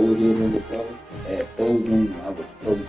podium in the flow. At podium, I was frozen.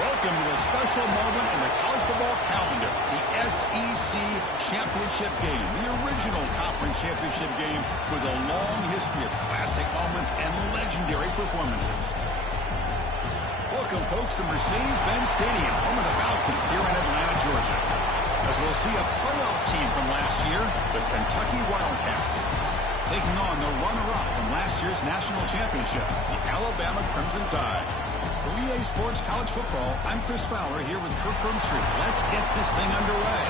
Welcome to a special moment in the college football calendar, the SEC Championship Game, the original conference championship game with a long history of classic moments and legendary performances. Welcome, folks, to Mercedes-Benz Stadium, home of the Falcons here in Atlanta, Georgia. As we'll see a playoff team from last year, the Kentucky Wildcats, taking on the runner-up from last year's national championship, the Alabama Crimson Tide. For EA Sports College Football, I'm Chris Fowler here with Kirk Herbstreit. Let's get this thing underway.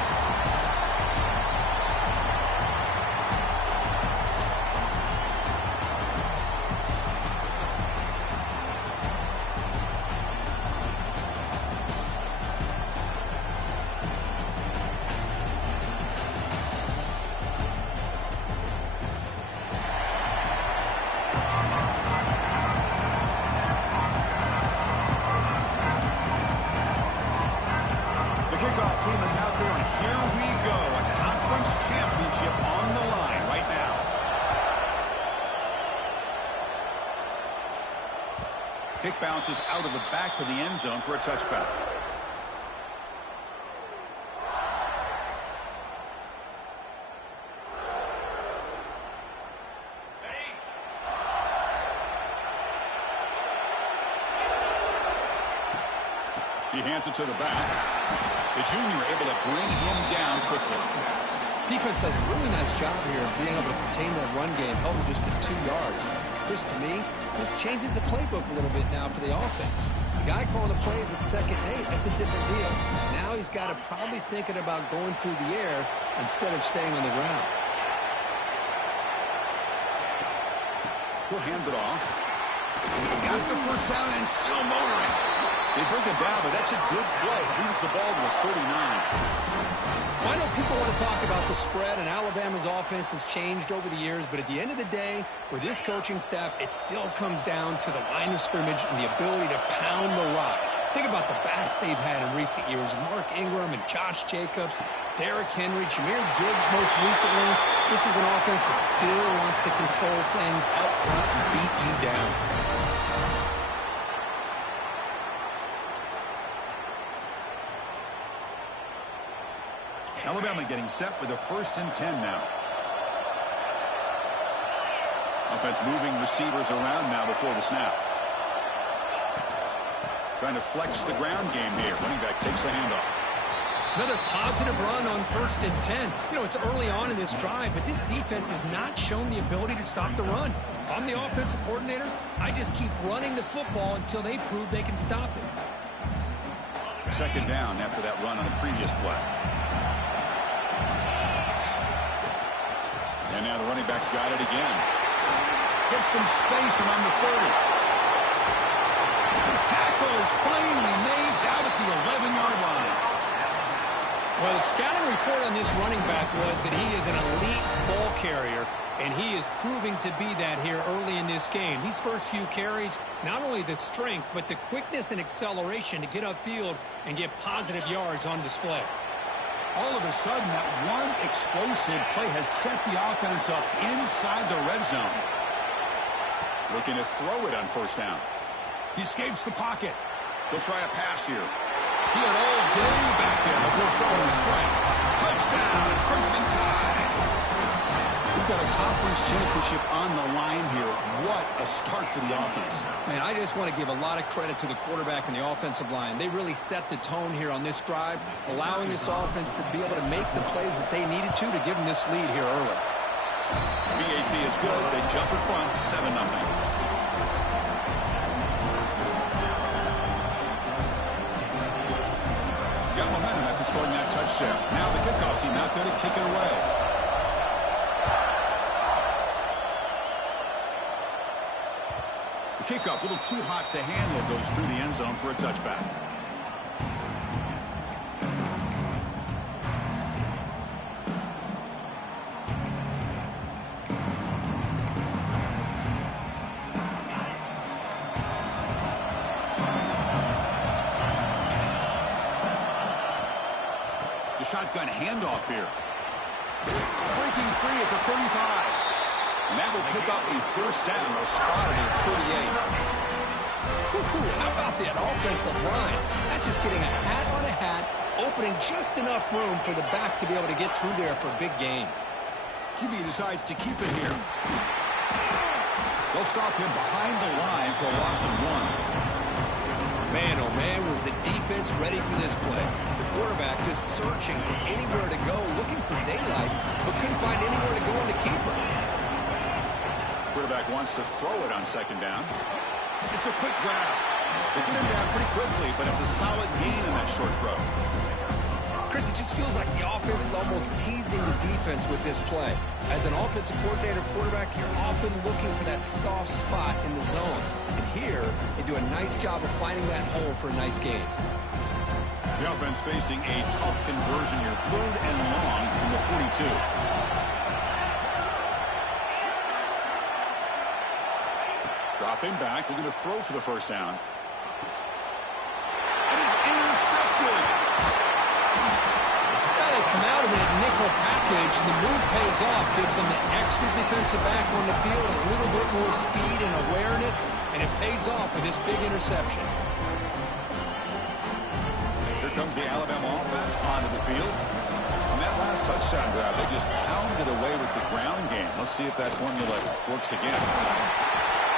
Kickoff team is out there, and here we go. A conference championship on the line right now. Kick bounces out of the back of the end zone for a touchback. He hands it to the back. The junior able to bring him down quickly. Defense does a really nice job here of being able to contain that run game, held him just to 2 yards. Chris, to me, this changes the playbook a little bit now for the offense. The guy calling the plays at 2nd and 8, that's a different deal. Now he's got to probably thinking about going through the air instead of staying on the ground. He'll hand it off. Got the first down and still motoring. They bring it down, but that's a good play. Moves the ball to the 39. I know people want to talk about the spread, and Alabama's offense has changed over the years, but at the end of the day, with this coaching staff, it still comes down to the line of scrimmage and the ability to pound the rock. Think about the bats they've had in recent years. Mark Ingram and Josh Jacobs, Derrick Henry, Jahmyr Gibbs most recently. This is an offense that still wants to control things out front and beat you down. Alabama getting set with a 1st and 10 now. Offense moving receivers around now before the snap. Trying to flex the ground game here. Running back takes the handoff. Another positive run on 1st and 10. You know, it's early on in this drive, but this defense has not shown the ability to stop the run. If I'm the offensive coordinator, I just keep running the football until they prove they can stop it. 2nd down after that run on the previous play. And now the running back's got it again. Gets some space around the 30. The tackle is finally made down at the 11-yard line. Well, the scouting report on this running back was that he is an elite ball carrier, and he is proving to be that here early in this game. These first few carries, not only the strength, but the quickness and acceleration to get upfield and get positive yards on display. All of a sudden, that one explosive play has set the offense up inside the red zone. Looking to throw it on 1st down. He escapes the pocket. He'll try a pass here. He had all day back there before throwing the strike. Touchdown! a conference championship on the line here. What a start for the offense. Man, I just want to give a lot of credit to the quarterback and the offensive line. They really set the tone here on this drive, allowing this offense to be able to make the plays that they needed to give them this lead here early. BAT is good. They jump in front 7-0. Got momentum after scoring that touchdown. Now the kickoff team out there to kick it away. The kickoff, a little too hot to handle, goes through the end zone for a touchback. The shotgun handoff here. Breaking free at the 35. And that will pick up a first down. Spotted at 38. How about that offensive line? That's just getting a hat on a hat, opening just enough room for the back to be able to get through there for a big gain. QB decides to keep it here. They'll stop him behind the line for a loss of 1. Man, oh man, was the defense ready for this play. The quarterback just searching for anywhere to go, looking for daylight, but couldn't find anywhere to go on the keeper. Quarterback wants to throw it on second down. It's a quick grab. They get him down pretty quickly, but it's a solid gain in that short throw. Chris, it just feels like the offense is almost teasing the defense with this play. As an offensive coordinator quarterback, you're often looking for that soft spot in the zone. And here, they do a nice job of finding that hole for a nice gain. The offense facing a tough conversion here. 3rd and long from the 42. Dropping back, looking to throw for the first down. It is intercepted. Come out of that nickel package, and the move pays off, gives them the extra defensive back on the field, a little bit more speed and awareness, and it pays off with this big interception. Here comes the Alabama offense onto the field. On that last touchdown drive, they just pounded away with the ground game. Let's see if that formula works again.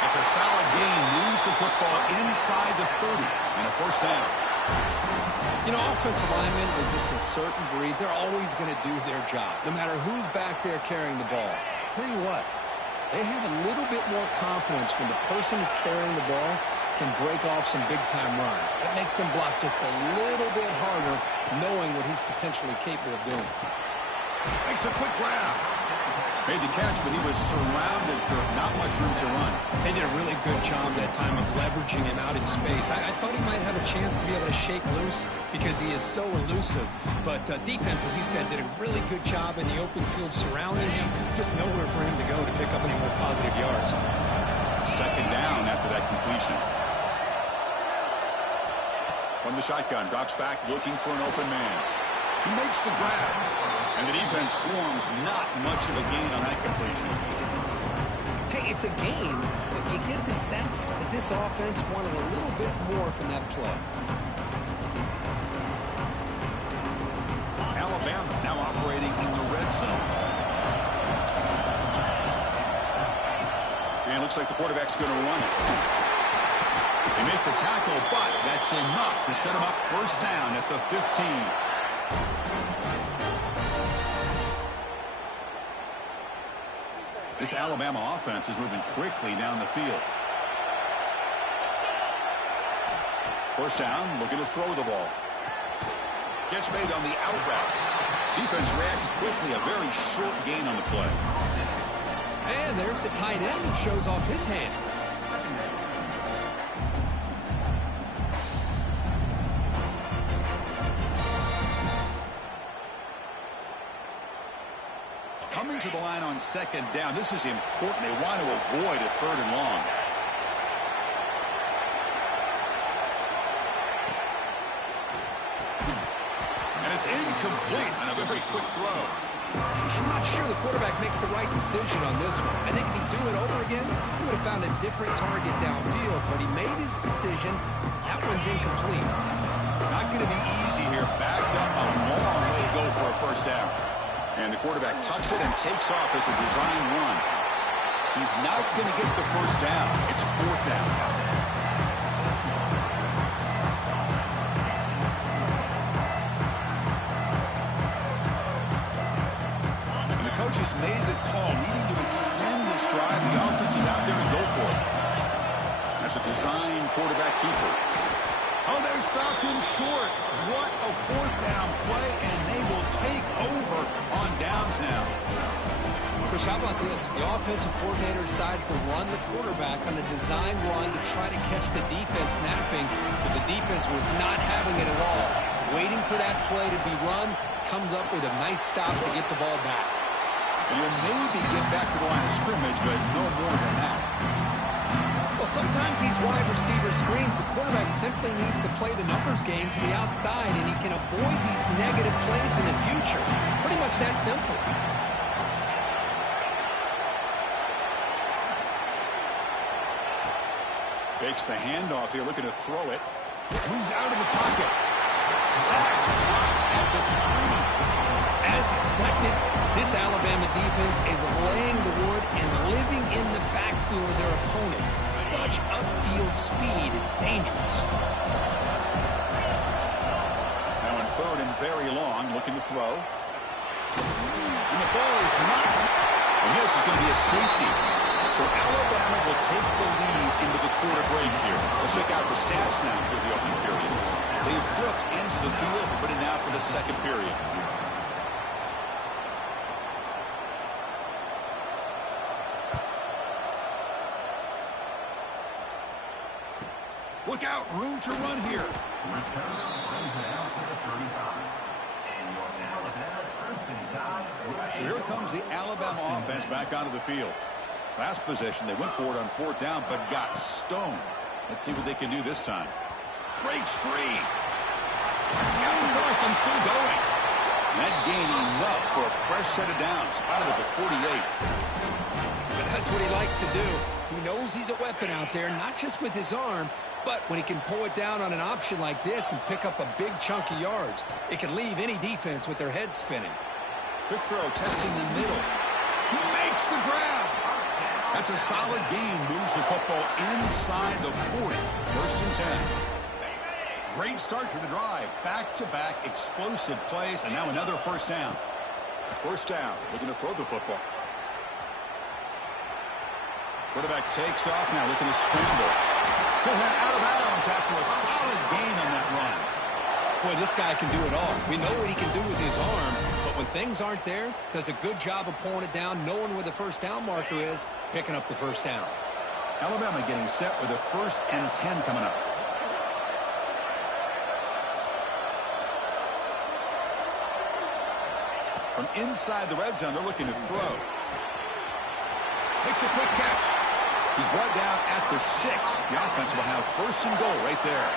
It's a solid gain, moves the football inside the 30, and a first down. You know, offensive linemen are just a certain breed. They're always going to do their job, no matter who's back there carrying the ball. I'll tell you what, they have a little bit more confidence when the person that's carrying the ball can break off some big-time runs. That makes them block just a little bit harder, knowing what he's potentially capable of doing. Makes a quick grab. Made the catch, but he was surrounded for not much room to run. They did a really good job that time of leveraging him out in space. I thought he might have a chance to be able to shake loose because he is so elusive. But defense, as you said, did a really good job in the open field surrounding him. Just nowhere for him to go to pick up any more positive yards. Second down after that completion. From the shotgun, drops back looking for an open man. He makes the grab. And the defense swarms, not much of a gain on that completion. Hey, it's a gain, but you get the sense that this offense wanted a little bit more from that play. Alabama now operating in the red zone. And it looks like the quarterback's going to run it. They make the tackle, but that's enough to set him up first down at the 15. This Alabama offense is moving quickly down the field. First down, looking to throw the ball. Catch made on the out route. Defense reacts quickly, a very short gain on the play. And there's the tight end that shows off his hands. Coming to the line on second down. This is important. They want to avoid a 3rd and long. And it's incomplete on a very quick throw. I'm not sure the quarterback makes the right decision on this one. I think if he'd do it over again, he would have found a different target downfield, but he made his decision. That one's incomplete. Not going to be easy here. Backed up, a long way to go for a first down. And the quarterback tucks it and takes off as a design run. He's not going to get the first down. It's fourth down. And the coach has made the call, needing to extend this drive. The offense is out there to go for it. That's a design quarterback keeper. Oh, they've stopped him short. What a fourth down play, and they will take over on downs now. Chris, how about this? The offensive coordinator decides to run the quarterback on a design run to try to catch the defense napping, but the defense was not having it at all. Waiting for that play to be run, comes up with a nice stop to get the ball back. And you'll maybe get back to the line of scrimmage, but no more than that. Well, sometimes these wide receiver screens, the quarterback simply needs to play the numbers game to the outside, and he can avoid these negative plays in the future. Pretty much that simple. Fakes the handoff here, looking to throw it. Moves out of the pocket. Sacked, dropped at the 3. As expected, this Alabama defense is laying the wood and living in the backfield of their opponent. Such upfield speed, it's dangerous. Now in third and very long, looking to throw. And the ball is knocked. And this is going to be a safety. So Alabama will take the lead into the quarter break here. Let's check out the stats now for the opening period. They've flipped into the field, put it now for the second period. Look out, room to run here. So here comes the Alabama offense back onto the field. Last possession, they went for it on fourth down, but got stoned. Let's see what they can do this time. Breaks free. Got the cross, I'm still going. That gained enough for a fresh set of downs. Spotted at the 48. But that's what he likes to do. He knows he's a weapon out there, not just with his arm, but when he can pull it down on an option like this and pick up a big chunk of yards, it can leave any defense with their head spinning. Quick throw, testing the middle. He makes the grab. That's a solid gain. Moves the football inside the 40. First and 10. Great start to the drive. Back-to-back explosive plays, and now another first down. First down, looking to throw the football. Quarterback takes off now, looking to scramble. Pull that out of bounds after a solid gain on that run. Boy, this guy can do it all. We know what he can do with his arm, but when things aren't there, does a good job of pulling it down, knowing where the first down marker is, picking up the first down. Alabama getting set with a first and 10 coming up. From inside the red zone, they're looking to throw. Makes a quick catch. He's brought down at the 6. The offense will have first and goal right there.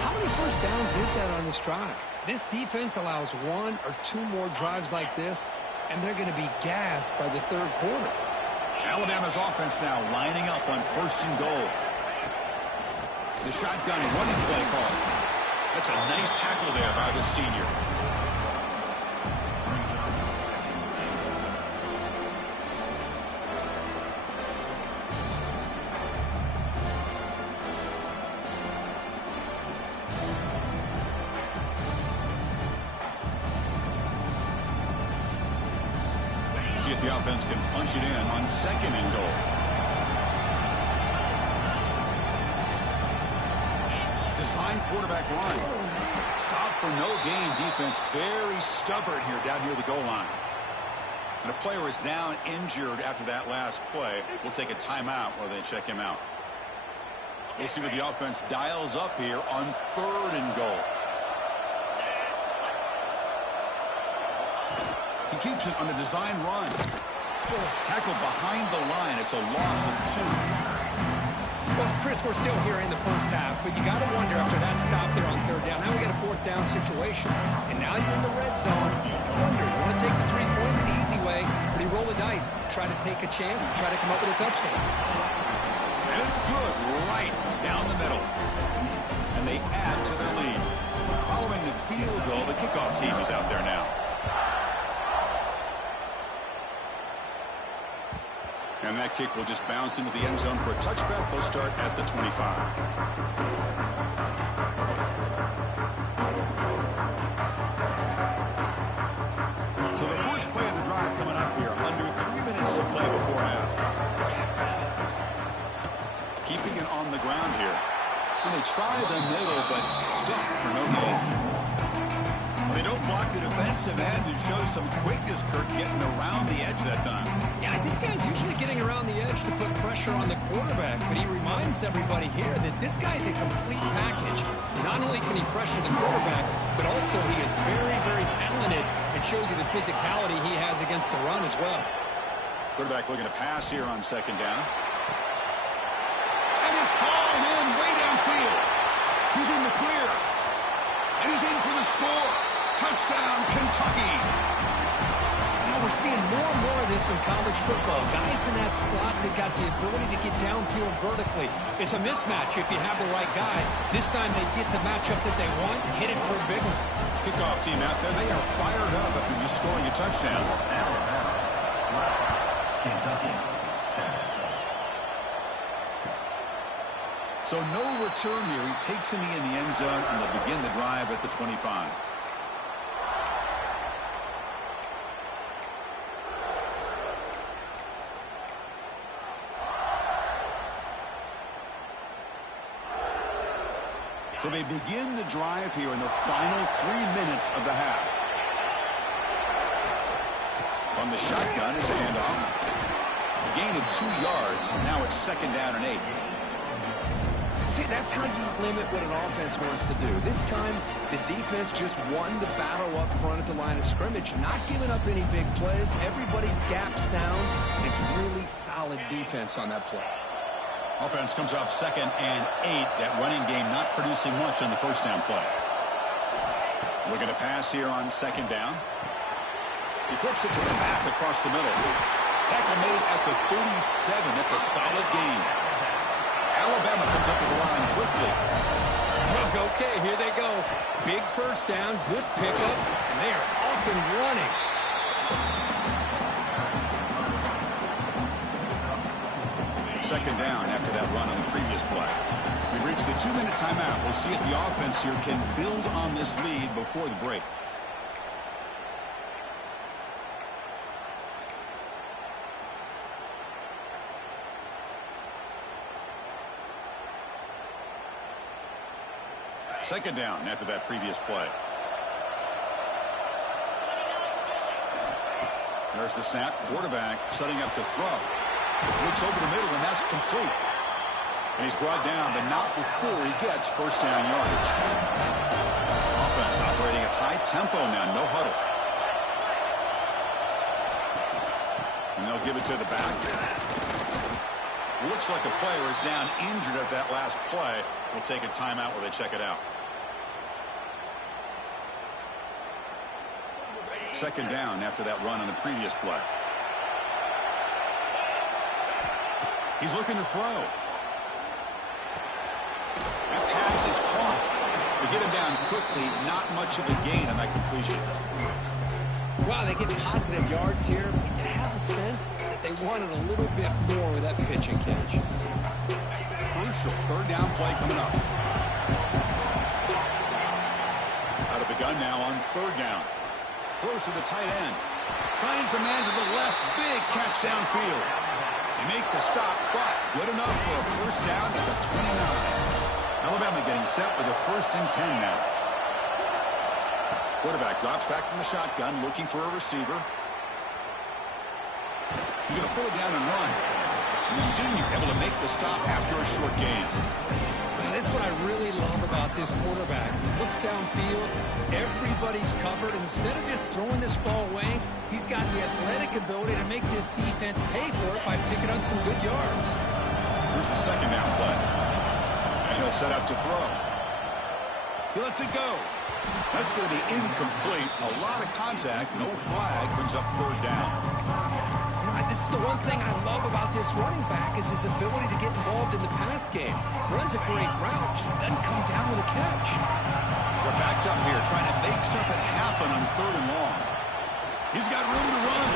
How many first downs is that on this drive? This defense allows 1 or 2 more drives like this, and they're going to be gassed by the third quarter. Alabama's offense now lining up on first and goal. The shotgun running play call. That's a nice tackle there by the senior. See if the offense can punch it in on second and goal. Design quarterback run. Stop for no gain defense. Very stubborn here down near the goal line. And a player is down injured after that last play. We'll take a timeout while they check him out. We'll see what the offense dials up here on third and goal. He keeps it on a design run. Tackled behind the line. It's a loss of 2. Well, Chris, we're still here in the first half, but you got to wonder after that stop there on third down. Now we got a fourth down situation, and now you're in the red zone. You have to wonder, you want to take the 3 points the easy way, or do you roll the dice, try to take a chance, and try to come up with a touchdown? And it's good, right down the middle. And they add to their lead. Following the field goal, the kickoff team is out there now. And that kick will just bounce into the end zone for a touchback. They'll start at the 25. So the first play of the drive coming up here. Under 3 minutes to play before half. Keeping it on the ground here. And they try the middle, but stuffed for no gain. Well, they don't block the defensive end and show some quickness, Kirk, getting around the edge that time. Yeah, this guy's usually getting around the edge to put pressure on the quarterback, but he reminds everybody here that this guy's a complete package. Not only can he pressure the quarterback, but also he is very, very talented and shows you the physicality he has against the run as well. Quarterback looking to pass here on second down. And it's hauled in way downfield. He's in the clear. And he's in for the score. Touchdown, Kentucky. Now we're seeing more and more of this in college football. Guys in that slot that got the ability to get downfield vertically. It's a mismatch if you have the right guy. This time they get the matchup that they want, hit it for a big one. Kickoff team out there. They are fired up after just scoring a touchdown. Kentucky. So no return here. He takes him in the end zone, and they'll begin the drive at the 25. So they begin the drive here in the final 3 minutes of the half. On the shotgun, it's a handoff. A gain of 2 yards. Now it's second down and 8. See, that's how you limit what an offense wants to do. This time, the defense just won the battle up front at the line of scrimmage, not giving up any big plays. Everybody's gap sound, and it's really solid defense on that play. Offense comes up second and 8. That running game not producing much on the first down play. Looking to pass here on second down. He flips it to the back across the middle. Tackle made at the 37. That's a solid gain. Alabama comes up with the line quickly. Okay, here they go. Big first down, good pickup, and they are off and running. Second down after that run on the previous play. We've reached the 2-minute timeout. We'll see if the offense here can build on this lead before the break. Second down after that previous play. There's the snap. Quarterback setting up to throw. Looks over the middle, and that's complete. And he's brought down, but not before he gets first down yardage. Offense operating at high tempo now, no huddle. And they'll give it to the back. Looks like a player is down injured at that last play. We'll take a timeout while they check it out. Second down after that run on the previous play. He's looking to throw. That pass is caught. They get him down quickly. Not much of a gain on that completion. Wow, they get positive yards here. You have a sense that they wanted a little bit more with that pitch and catch. Crucial third down play coming up. Out of the gun now on third down. Close to the tight end. Finds a man to the left. Big catch downfield. They make the stop, but good enough for a first down at the 29. Alabama getting set with a 1st and 10 now. Quarterback drops back from the shotgun, looking for a receiver. He's going to pull it down and run. And the senior able to make the stop after a short gain. This is what I really love about this quarterback. He looks downfield. Everybody's covered. Instead of just throwing this ball away, he's got the athletic ability to make this defense pay for it by picking up some good yards. Here's the second down play. And he'll set up to throw. He lets it go. That's going to be incomplete. A lot of contact. No flag. Brings up third down. This is the one thing I love about this running back is his ability to get involved in the pass game. Runs a great route, just doesn't come down with a catch. They're backed up here trying to make something happen on third and long. He's got room to run.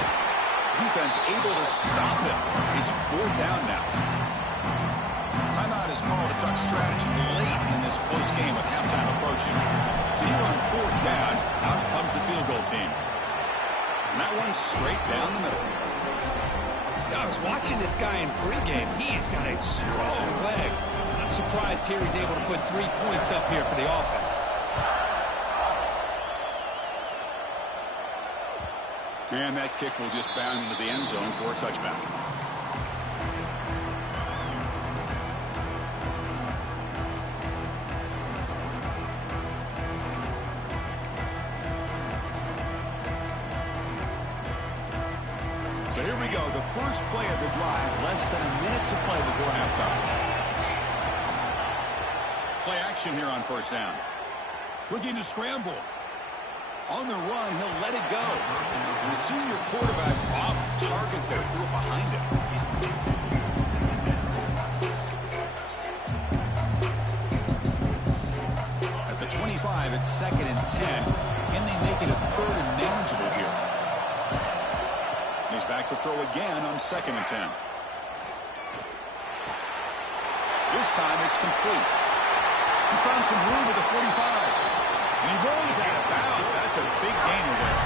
Defense able to stop him. He's 4th down now. Timeout is called to talk strategy late in this close game with halftime approaching. So here on 4th down, out comes the field goal team. And that one straight down the middle. I was watching this guy in pregame. He's got a strong leg. I'm surprised here he's able to put 3 points up here for the offense. And that kick will just bound into the end zone for a touchback. So here we go, the first play of the drive, less than a minute to play before halftime. Play action here on 1st down. Looking to scramble. On the run, he'll let it go. And the senior quarterback off target there, threw it behind him. At the 25, it's 2nd and 10. Can they make it a 3rd and manageable here? He's back to throw again on 2nd and 10. This time it's complete. He's found some room at the 45. And he rolls out of bounds. That's a big gainer there.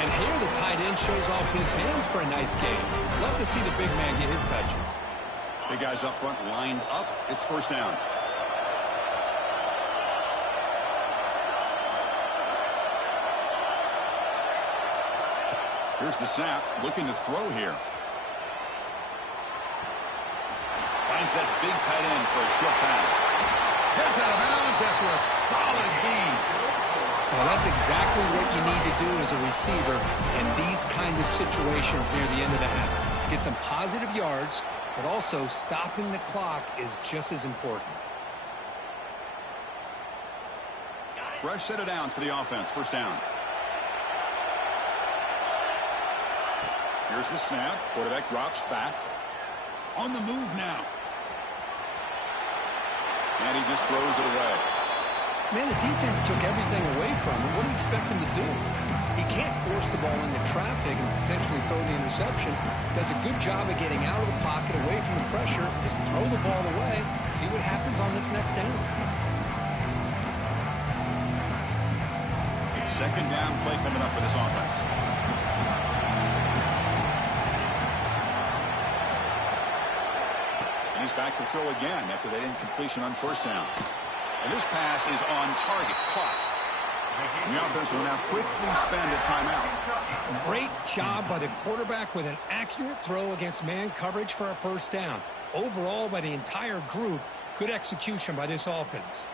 And here the tight end shows off his hands for a nice game. Love to see the big man get his touches. Big guys up front lined up. It's 1st down. Here's the snap. Looking to throw here. Finds that big tight end for a short pass. Heads out of bounds after a solid gain. Well, that's exactly what you need to do as a receiver in these kind of situations near the end of the half. Get some positive yards, but also stopping the clock is just as important. Fresh set of downs for the offense. 1st down. Here's the snap. Quarterback drops back. On the move now. And he just throws it away. Man, the defense took everything away from him. What do you expect him to do? He can't force the ball into traffic and potentially throw the interception. Does a good job of getting out of the pocket, away from the pressure. Just throw the ball away. See what happens on this next down. 2nd down play coming up for this offense. And he's back to throw again after that incompletion on 1st down. And this pass is on target, caught. And the offense will now quickly spend a timeout. Great job by the quarterback with an accurate throw against man coverage for a 1st down. Overall, by the entire group, good execution by this offense.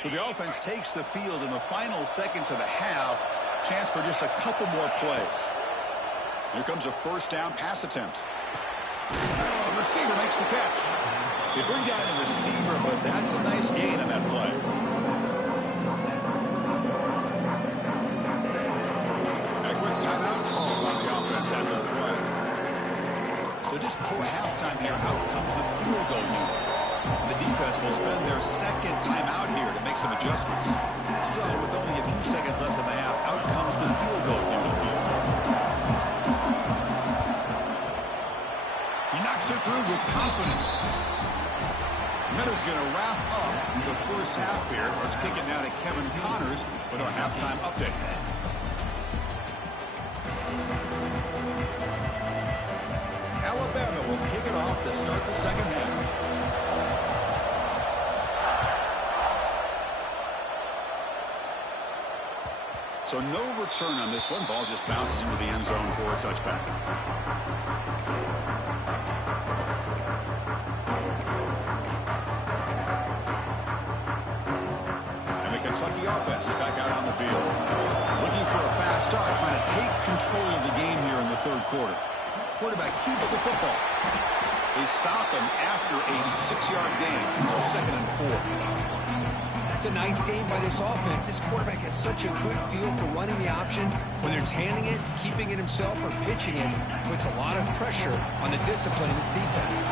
So the offense takes the field in the final seconds of the half. Chance for just a couple more plays. Here comes a 1st down pass attempt. Oh, the receiver makes the catch. They bring down the receiver, but that's a nice gain on that play. And a quick timeout call on the offense after the play. So just before halftime here, out comes the field goal unit. The defense will spend their 2nd timeout here to make some adjustments. So with only a few seconds left in the half, out comes the field goal unit. He knocks it through with confidence. Miller's going to wrap up the 1st half here. Let's kick it now to Kevin Connors with our halftime update. Alabama will kick it off to start the 2nd half. So no return on this one. Ball just bounces into the end zone for a touchback. And the Kentucky offense is back out on the field. Looking for a fast start, trying to take control of the game here in the 3rd quarter. Quarterback keeps the football. They stop him after a 6-yard gain. So 2nd and 4. It's a nice game by this offense. This quarterback has such a good feel for running the option. Whether it's handing it, keeping it himself, or pitching it, puts a lot of pressure on the discipline of this defense.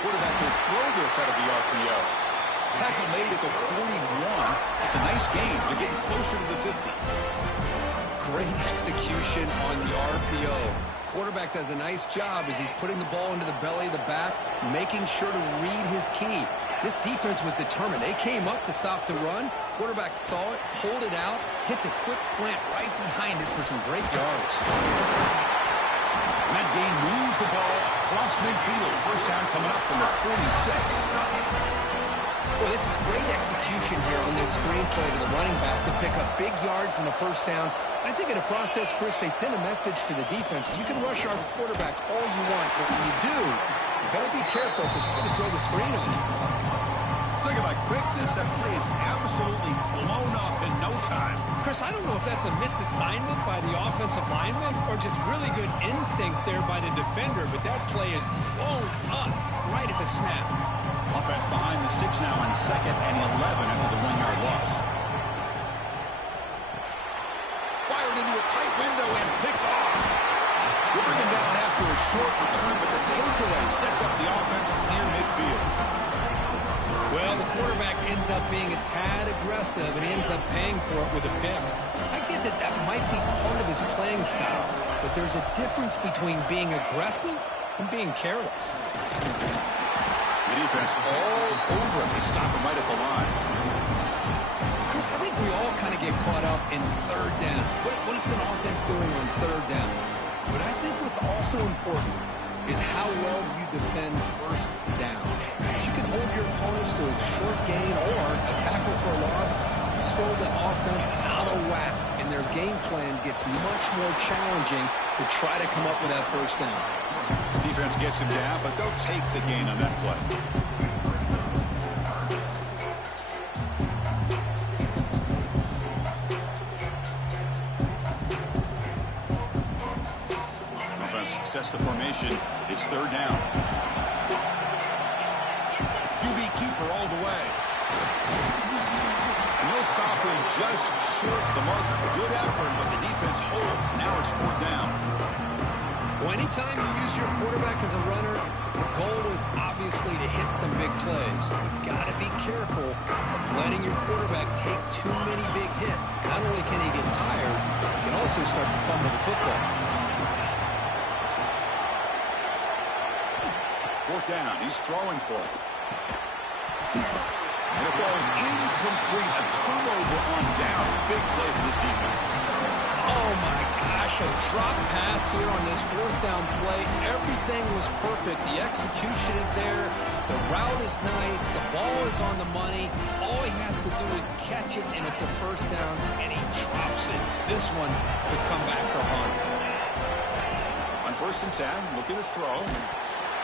Quarterback will throw this out of the RPO. Tackle made at the 41. It's a nice gain. They're getting closer to the 50. Great execution on the RPO. Quarterback does a nice job as he's putting the ball into the belly of the back, making sure to read his key. This defense was determined. They came up to stop the run. Quarterback saw it, pulled it out, hit the quick slant right behind it for some great yards. And that gain moves the ball across midfield. First down coming up from the 46. Well, this is great execution here on this screenplay to the running back to pick up big yards in the first down. I think in the process, Chris, they send a message to the defense. You can rush our quarterback all you want, but when you do, you better be careful because we're going to throw the screen on you. Talking about quickness, that play is absolutely blown up in no time. Chris, I don't know if that's a misassignment by the offensive lineman or just really good instincts there by the defender, but that play is blown up right at the snap. Offense behind the 6 now on 2nd and 11 after the 1-yard loss. Fired into a tight window and picked off. We'll bring him down after a short return, but the takeaway sets up the offense near midfield. Well, the quarterback ends up being a tad aggressive, and he ends up paying for it with a pick. I get that that might be part of his playing style, but there's a difference between being aggressive and being careless. The defense all over him. They stop him right at the line. Chris, I think we all kind of get caught up in third down. What is an offense doing on third down? But I think what's also important is how well you defend first down. If you can hold your opponents to a short gain or a tackle for a loss, you throw the offense out of whack, and their game plan gets much more challenging to try to come up with that first down. Defense gets him down, but they'll take the gain on that play. Offense sets the formation. It's third down. QB keeper all the way. And they'll stop him just short of the marker. Good effort, but the defense holds. Now it's fourth down. Well, anytime you use your quarterback as a runner, the goal is obviously to hit some big plays. You've got to be careful of letting your quarterback take too many big hits. Not only can he get tired, he can also start to fumble the football. Fourth down. He's throwing for it. And it falls incomplete. A turnover on downs. Big play for this defense. Oh, my gosh, a drop pass here on this fourth down play. Everything was perfect. The execution is there. The route is nice. The ball is on the money. All he has to do is catch it, and it's a first down, and he drops it. This one could come back to haunt him. On 1st and 10, looking to throw.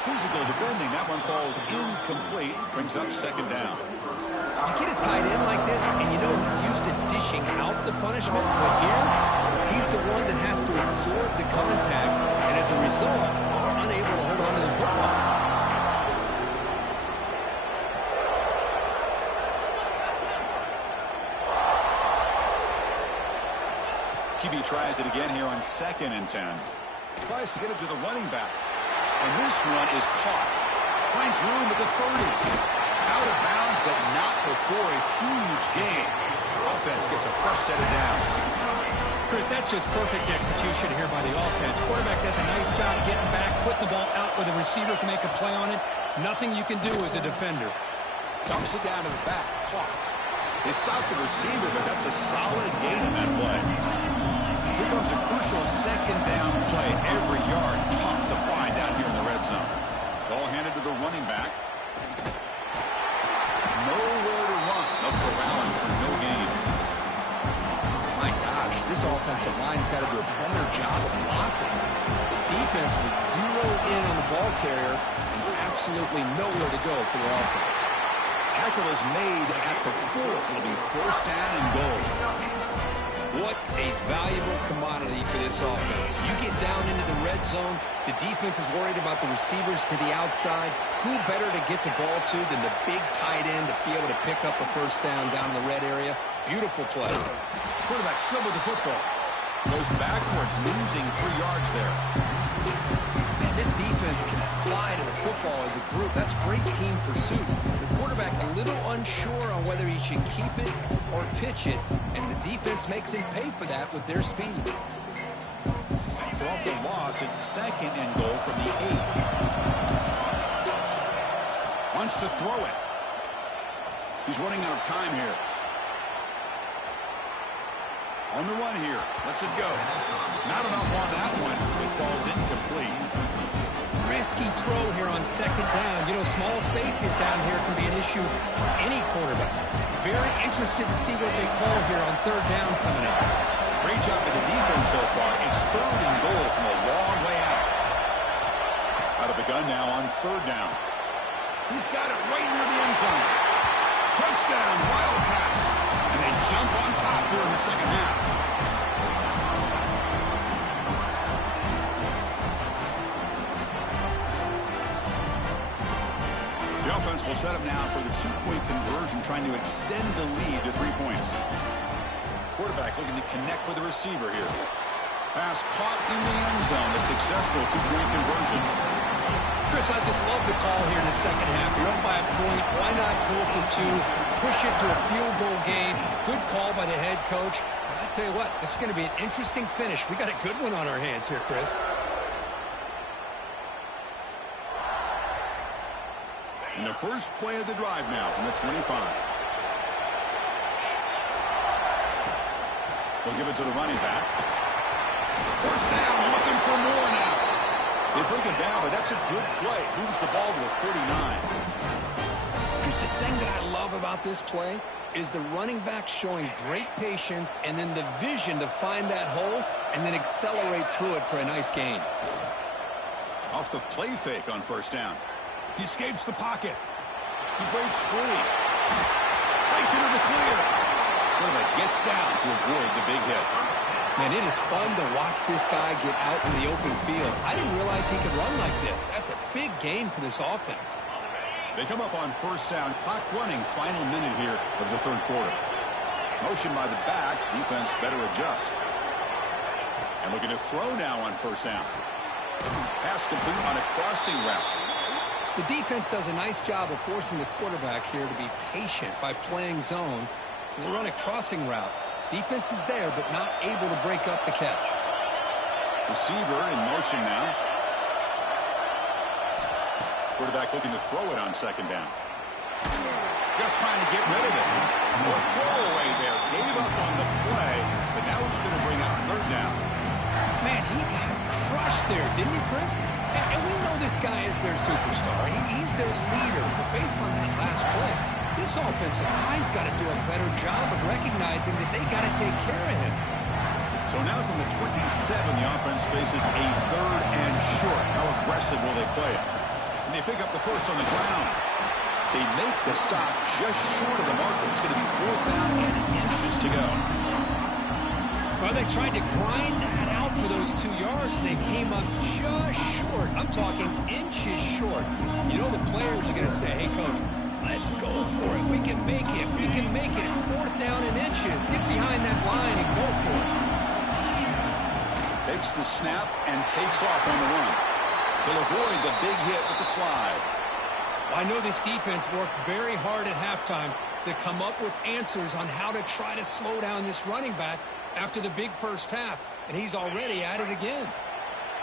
Physical defending. That one falls incomplete. Brings up 2nd down. You get a tight end like this, and you know he's used to dishing out the punishment, but here, he's the one that has to absorb the contact, and as a result, he's unable to hold on to the football. QB tries it again here on 2nd and 10. Tries to get it to the running back. And this one is caught. Finds room at the 30. Out of bounds, but not before a huge gain. Offense gets a fresh set of downs. Chris, that's just perfect execution here by the offense. Quarterback does a nice job getting back, putting the ball out where the receiver can make a play on it. Nothing you can do as a defender. Dumps it down to the back. Caught. They stop the receiver, but that's a solid gain on that play. Here comes a crucial 2nd down play. Every yard tough to find out here in the red zone. Ball handed to the running back. Nowhere to run. They'll corral him for no gain. My gosh, this offensive line's got to do a better job of blocking. The defense was zeroed in on the ball carrier and absolutely nowhere to go for the offense. Tackle is made at the 4. It'll be first down and goal. What a valuable commodity for this offense. You get down into the red zone, the defense is worried about the receivers to the outside. Who better to get the ball to than the big tight end to be able to pick up a first down in the red area? Beautiful play. Quarterback still with the football. Goes backwards, losing 3 yards there. Man, this defense can fly to the football as a group. That's great team pursuit. The quarterback a little little unsure on whether he should keep it or pitch it, and the defense makes him pay for that with their speed. So off the loss, it's 2nd and goal from the 8. Wants to throw it. He's running out of time here. On the run here. Lets it go. Not enough on that one. It falls incomplete. Risky throw here on 2nd down. You know, small spaces down here can be an issue for any quarterback. Very interested to see what they call here on 3rd down coming up. Great job by the defense so far. It's 3rd and goal from a long way out. Out of the gun now on 3rd down. He's got it right near the end zone. Touchdown, Wildcats. And they jump on top here in the second half. The offense will set up now for the 2-point conversion, trying to extend the lead to 3 points. Quarterback looking to connect with the receiver here. Pass caught in the end zone. A successful 2-point conversion. Chris, I just love the call here in the second half. You're up by a point. Why not go for 2? Push it to a field goal game. Good call by the head coach. I tell you what, this is going to be an interesting finish. We got a good one on our hands here, Chris. And the first play of the drive now from the 25. They'll give it to the running back. First down, looking for more now. They bring him down, but that's a good play. Moves the ball to the 39. Chris, the thing that I love about this play is the running back showing great patience and then the vision to find that hole and then accelerate through it for a nice gain. Off the play fake on first down. He escapes the pocket. He breaks free. Breaks into the clear. Quarterback gets down to avoid the big hit. Man, it is fun to watch this guy get out in the open field. I didn't realize he could run like this. That's a big gain for this offense. They come up on first down. Clock running. Final minute here of the 3rd quarter. Motion by the back. Defense better adjust. And looking to throw now on first down. Pass complete on a crossing route. The defense does a nice job of forcing the quarterback here to be patient by playing zone. They run a crossing route. Defense is there, but not able to break up the catch. Receiver in motion now. Quarterback looking to throw it on 2nd down. Just trying to get rid of it. Or throwaway there. Gave up on the play, but now it's going to bring up 3rd down. Man, he got crushed there, didn't he, Chris? And we know this guy is their superstar. He's their leader. But based on that last play, this offensive line's got to do a better job of recognizing that they got to take care of him. So now from the 27, the offense faces a 3rd and short. How aggressive will they play it? And they pick up the first on the ground. They make the stop just short of the marker. It's going to be 4th down and inches to go. Well, they tried to grind that out for those 2 yards, and they came up just short. I'm talking inches short. You know the players are going to say, hey, Coach, let's go for it. We can make it. We can make it. It's 4th down and inches. Get behind that line and go for it. Takes the snap and takes off on the run. He'll avoid the big hit with the slide. I know this defense worked very hard at halftime to come up with answers on how to try to slow down this running back after the big first half, and he's already at it again.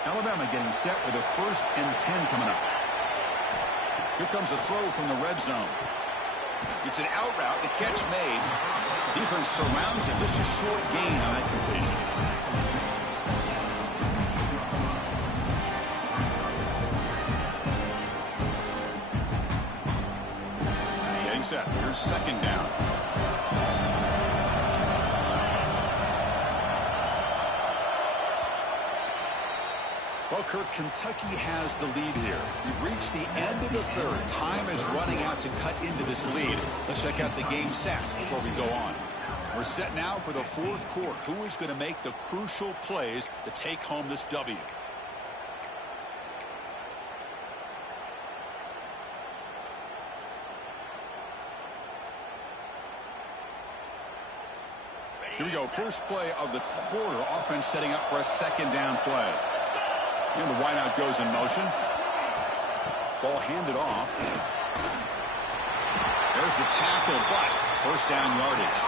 Alabama getting set with a 1st and 10 coming up. Here comes a throw from the red zone. It's an out route. The catch made. Defense surrounds him. Just a short gain on that completion. Getting set. Here's 2nd down. Well, Kirk, Kentucky has the lead here. We've reached the end of the 3rd. Time is running out to cut into this lead. Let's check out the game stats before we go on. We're set now for the 4th quarter. Who is going to make the crucial plays to take home this W? Here we go. First play of the quarter. Offense setting up for a 2nd down play. And the wideout goes in motion. Ball handed off. There's the tackle, but first down yardage.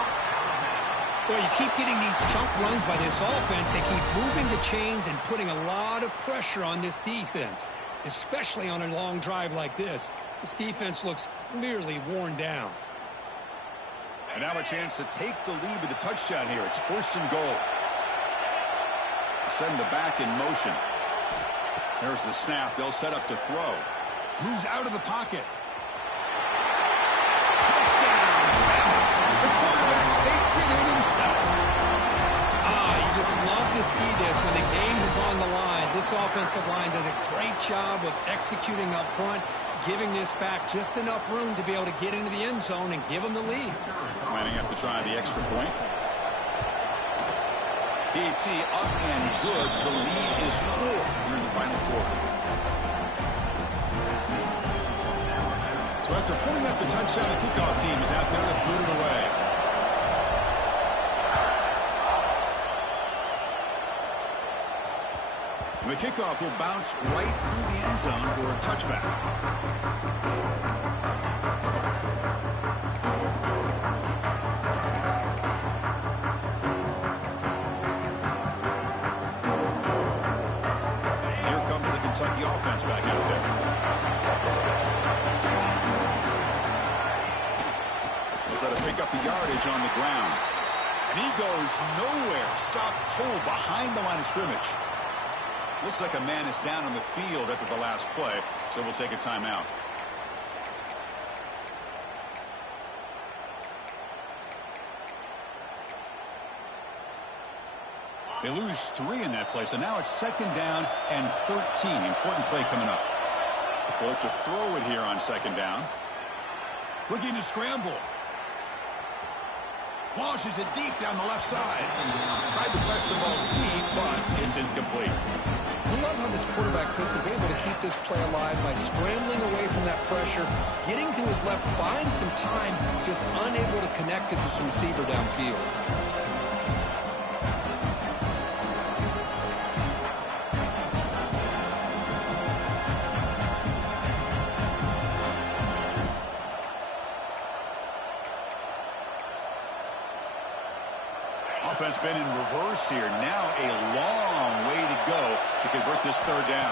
Well, you keep getting these chunk runs by this offense. They keep moving the chains and putting a lot of pressure on this defense, especially on a long drive like this. This defense looks clearly worn down. And now a chance to take the lead with a touchdown here. It's first and goal. Send the back in motion. There's the snap. They'll set up to throw. Moves out of the pocket. Touchdown! The quarterback takes it in himself. You just love to see this when the game is on the line. This offensive line does a great job of executing up front, giving this back just enough room to be able to get into the end zone and give them the lead. Lining up to try the extra point. PAT up and good. So the lead is 4 here in the final quarter. So after putting up the touchdown, the kickoff team is out there to boot it away. And the kickoff will bounce right through the end zone for a touchback. Offense back out there. He'll try to pick up the yardage on the ground. And he goes nowhere. Stopped cold behind the line of scrimmage. Looks like a man is down on the field after the last play, so we'll take a timeout. They lose 3 in that play, so now it's second down and 13. Important play coming up. They'll have to throw it here on second down. Looking to scramble. Launches it deep down the left side. Tried to press the ball deep, but it's incomplete. I love how this quarterback, Chris, is able to keep this play alive by scrambling away from that pressure, getting to his left, buying some time, just unable to connect it to some receiver downfield. Offense been in reverse here. Now a long way to go to convert this third down.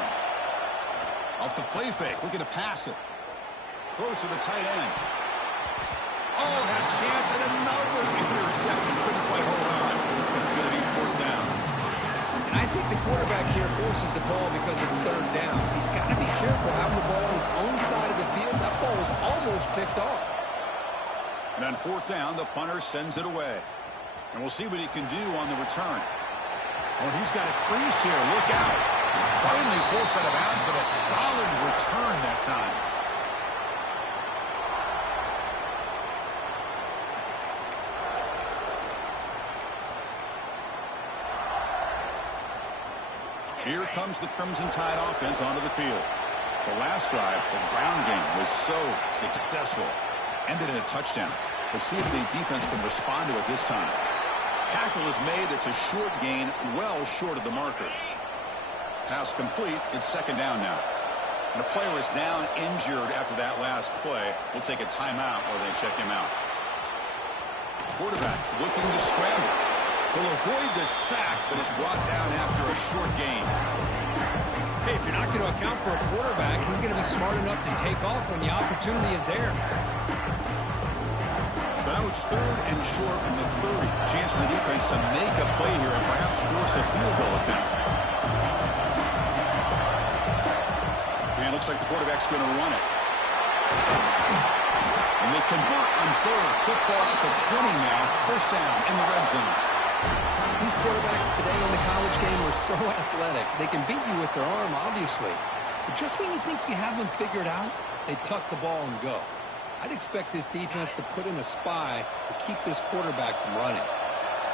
Off the play fake, looking to pass it. Throws to the tight end. Oh, had a chance and another interception. Couldn't quite hold on. It's going to be fourth down. And I think the quarterback here forces the ball because it's third down. He's got to be careful having the ball on his own side of the field. That ball was almost picked off. And on fourth down, the punter sends it away. And we'll see what he can do on the return. Oh, he's got a crease here. Look out. Finally forced out of bounds, but a solid return that time. Here comes the Crimson Tide offense onto the field. The last drive, the ground game was so successful. Ended in a touchdown. We'll see if the defense can respond to it this time. Tackle is made. It's a short gain, well short of the marker. Pass complete. It's second down now. And the player is down injured after that last play. We'll take a timeout while they check him out. Quarterback looking to scramble. He'll avoid the sack, but is brought down after a short gain. Hey, if you're not going to account for a quarterback, he's going to be smart enough to take off when the opportunity is there. So now it's third and short from the 30. Chance for the defense to make a play here and perhaps force a field goal attempt. And it looks like the quarterback's going to run it. And they convert on third. Football at the 20 now. First down in the red zone. These quarterbacks today in the college game are so athletic. They can beat you with their arm, obviously. But just when you think you have them figured out, they tuck the ball and go. I'd expect this defense to put in a spy to keep this quarterback from running.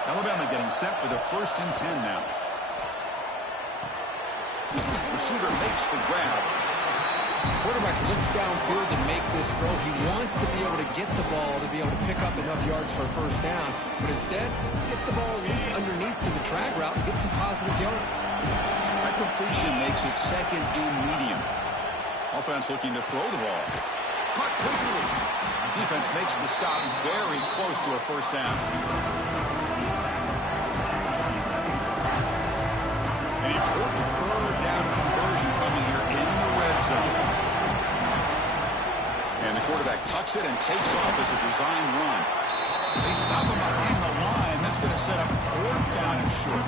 Alabama getting set for the first and 10 now. Receiver makes the grab. Quarterback looks downfield to make this throw. He wants to be able to get the ball to be able to pick up enough yards for a first down. But instead, gets the ball at least underneath to the drag route and gets some positive yards. That completion makes it second and medium. Offense looking to throw the ball. Caught quickly. Defense makes the stop very close to a first down. An important third down conversion coming here in the red zone. And the quarterback tucks it and takes off as a design run. They stop him behind the line. That's going to set up fourth down and short.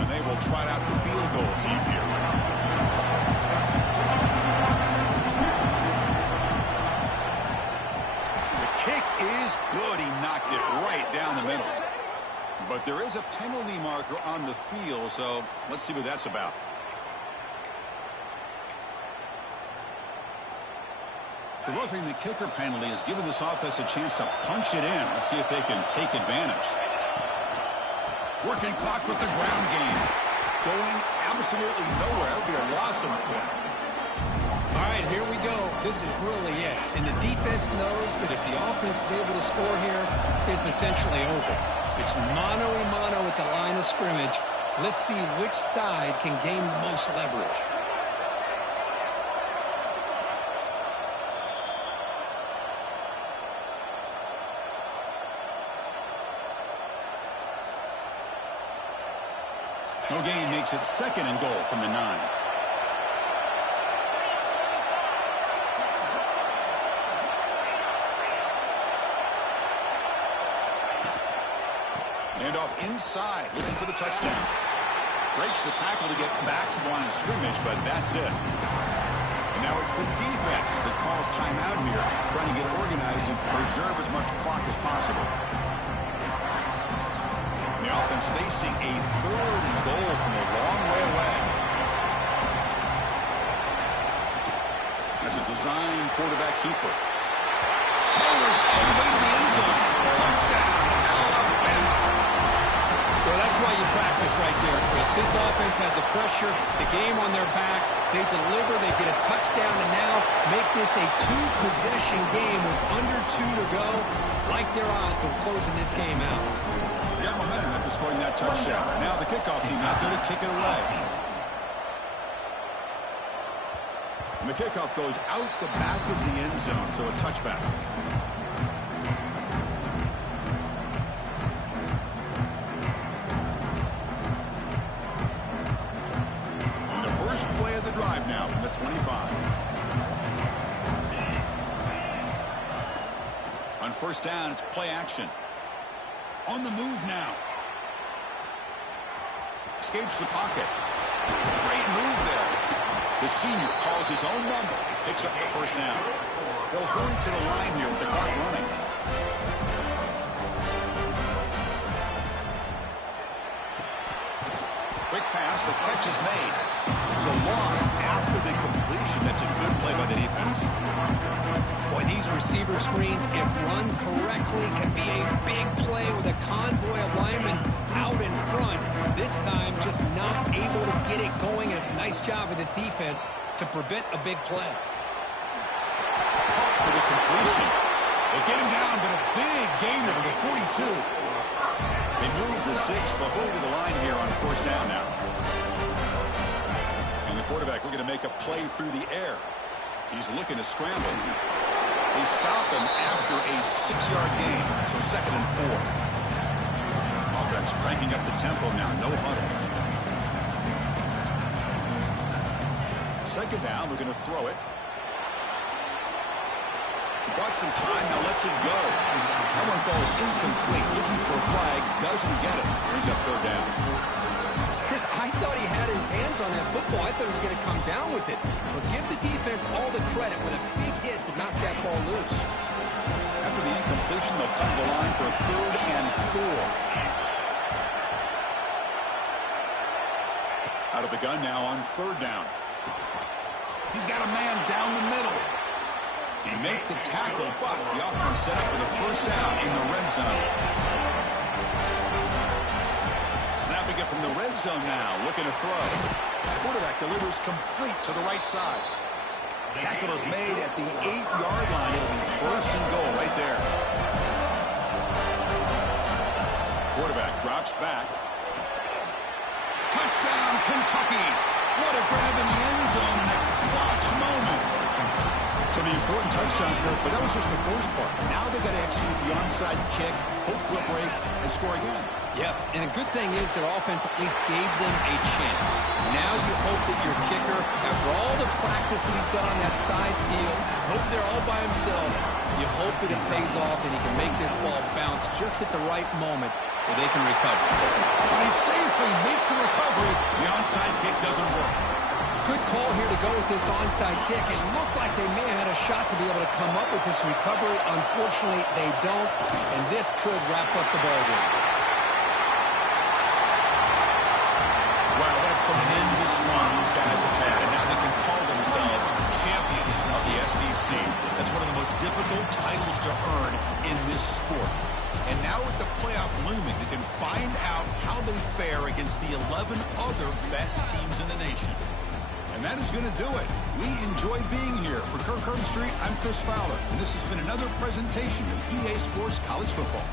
And they will trot out the field goal team here. The kick is good. He knocked it right down the middle. But there is a penalty marker on the field, so let's see what that's about. The roughing the kicker penalty has given this offense a chance to punch it in. Let's see if they can take advantage. Working clock with the ground game. Going absolutely nowhere. It would be a loss of one. All right, here we go. This is really it. And the defense knows that if the offense is able to score here, it's essentially over. It's mano-a-mano at the line of scrimmage. Let's see which side can gain the most leverage. No gain makes it second and goal from the 9. And off inside, looking for the touchdown. Breaks the tackle to get back to the line of scrimmage, but that's it. And now it's the defense that calls timeout here, trying to get organized and preserve as much clock as possible. The offense facing a third and goal from a long way away. That's a design quarterback keeper. Motors all the way to the end zone. Touchdown, Alabama. Well, that's why you practice right there, Chris. This offense had the pressure, the game on their back. They deliver, they get a touchdown, and now make this a two-possession game with under 2 to go. Like their odds of closing this game out. They got momentum after scoring that touchdown. Now the kickoff team out there to kick it away. And the kickoff goes out the back of the end zone, so a touchback. And the first play of the drive now from the 25. On first down, it's play action. On the move now. Escapes the pocket. Great move there. The senior calls his own number. Picks up the first down. They'll hurry to the line here with the clock running. Quick pass. The catch is made. It's a loss after the completion. That's a good play by the defense. Boy, these receiver screens, if run correctly, can be a big play with a convoy of linemen out in front. This time, just not able to get it going. And it's a nice job of the defense to prevent a big play. Caught for the completion. They get him down, but a big gainer to the 42. They move the 6, but hold to the line here on first down now. And the quarterback looking to make a play through the air. He's looking to scramble. They stop him after a 6-yard gain, so second and 4. Offense cranking up the tempo now, no huddle. Second down, we're going to throw it. Got some time, now lets it go. That one falls incomplete. Looking for a flag, doesn't get it. Brings up third down. Chris, I thought he had his hands on that football. I thought he was going to come down with it. But give the defense all the credit with a big hit to knock that ball loose. After the incompletion, they'll come to the line for a third and 4. Out of the gun now on third down. He's got a man down the middle. He made the tackle, but the offense set up for the first down in the red zone. Snapping it from the red zone now, looking to throw. Quarterback delivers complete to the right side. Tackle is made at the 8-yard line. It'll be first and goal right there. Quarterback drops back. Touchdown, Kentucky. What a grab in the end zone in a clutch moment. So the important touchdown here, but that was just the first part. Now they got to execute the onside kick, hope for a break, and score again. Yep, and a good thing is their offense at least gave them a chance. Now you hope that your kicker, after all the practice that he's got on that side field, hope they're all by himself, you hope that it pays off and he can make this ball bounce just at the right moment where they can recover. They safely make the recovery. The onside kick doesn't work. Good call here to go with this onside kick. It looked like they may have had a shot to be able to come up with this recovery. Unfortunately, they don't, and this could wrap up the ball game. Wow, what a tremendous run these guys have had, and now they can call themselves champions of the SEC. That's one of the most difficult titles to earn in this sport. And now with the playoff looming, they can find out how they fare against the 11 other best teams in the nation. And that is going to do it. We enjoyed being here. For Kirk Herbstreit, I'm Chris Fowler, and this has been another presentation of EA Sports College Football.